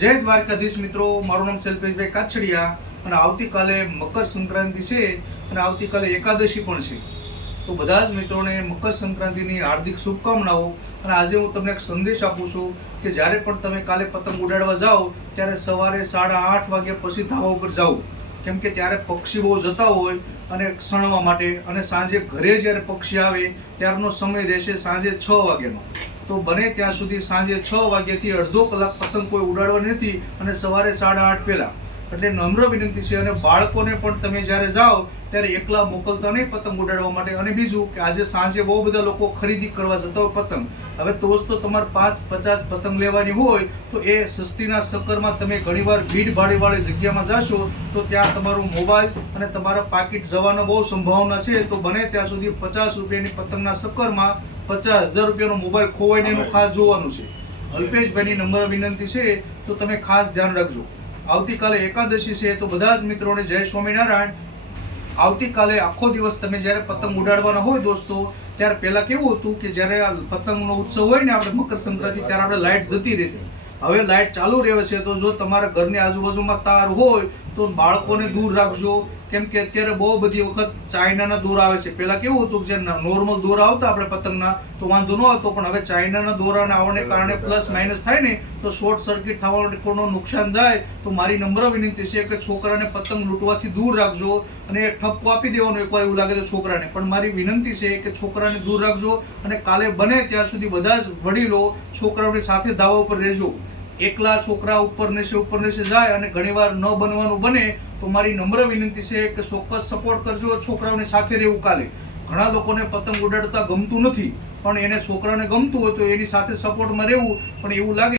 જય દ્વારકાધીશ મિત્રો, મારું નામ શૈલ્પેશભાઈ કાછડિયા અને આવતીકાલે મકર સંક્રાંતિ છે અને આવતીકાલે એકાદશી પણ છે. તો બધા જ મિત્રોને મકર સંક્રાંતિની હાર્દિક શુભકામનાઓ. અને આજે હું તમને એક સંદેશ આપું છું કે જ્યારે પણ તમે કાલે પતંગ ઉડાડવા જાઓ ત્યારે સવારે 8:30 વાગ્યા પછી ધાબા ઉપર જાઓ, કેમ કે ત્યારે પક્ષી બહુ જતા હોય અને ક્ષણવા માટે, અને સાંજે ઘરે જ્યારે પક્ષી આવે ત્યારનો સમય રહેશે સાંજે 6 વાગ્યાનો. તો બને ત્યાં સુધી સાંજે 6 વાગ્યાથી અડધો કલાક પતંગ કોઈ ઉડાડવા નથી અને સવારે 8:30 પહેલાં. એટલે નમ્ર વિનંતી છે. અને બાળકોને પણ તમે જ્યારે જાઓ ત્યારે એકલા મોકલતા નહીં પતંગ ઉડાડવા માટે. અને બીજું કે આજે સાંજે બહુ બધા લોકો ખરીદી કરવા જતા હોય પતંગ. હવે દોસ્તો તમારે 5-50 પતંગ લેવાની હોય તો એ સસ્તીના ચક્કરમાં તમે ઘણીવાર ભીડ ભાડવાળી જગ્યામાં જશો તો ત્યાં તમારો મોબાઈલ અને તમારા પાકીટ જવાનો બહુ સંભાવના છે. તો બને ત્યાં સુધી 50 રૂપિયાની પતંગના ચક્કરમાં 50,000 રૂપિયાનો મોબાઈલ ખોવાઈને એનું ખાસ જોવાનું છે. અલ્પેશભાઈની નમ્ર વિનંતી છે, તો તમે ખાસ ધ્યાન રાખજો. આવતીકાલે એકાદશી છે, તો બધા જ મિત્રોને જય સ્વામિનારાયણ. આવતીકાલે આખો દિવસ તમે જ્યારે પતંગ ઉડાડવાના હોય દોસ્તો, ત્યારે પહેલા કેવું હતું કે જ્યારે પતંગનો ઉત્સવ હોય ને આપણે મકર સંક્રાંતિ, ત્યારે આપણે લાઇટ જતી રહેતી. હવે લાઇટ ચાલુ રહે છે. તો જો તમારા ઘરની આજુબાજુમાં તાર હોય તો બાળકોને દૂર રાખજો, કેમ કે અત્યારે બહુ બધી વખત ચાઇનાના દોર આવે છે. પહેલા કેવું હતું કે જે નોર્મલ દોર આવતા આપણે પતંગના તો વાંધો ન હતો, પણ હવે ચાઇનાના દોરાને આવવાને કારણે પ્લસ માઇનસ થાય ને તો શોર્ટ સર્કિટ થવાનું કોનો નુકસાન થાય. તો મારી નમ્ર વિનંતી છે કે છોકરાને પતંગ લૂંટવાથી દૂર રાખજો અને ઠપકો આપી દેવાનો એકવાર એવું લાગે તો છોકરાને. પણ મારી વિનંતી છે કે છોકરાને દૂર રાખજો અને કાલે બને ત્યાં સુધી બધા જ વડીલો છોકરાઓની સાથે ધાબા ઉપર રહેજો. એકલા છોકરા ઉપર નીચે જાય અને ઘણીવાર ન બનવાનું બને તો મારી નમ્ર વિનંતી છે કે ચોક્કસ સપોર્ટ કરજો, છોકરાઓની સાથે રહેવું. કાલે ઘણા લોકોને પતંગ ઉડાડતા ગમતું નથી, પણ એને છોકરાને ગમતું હોય તો એની સાથે સપોર્ટમાં રહેવું. પણ એવું લાગે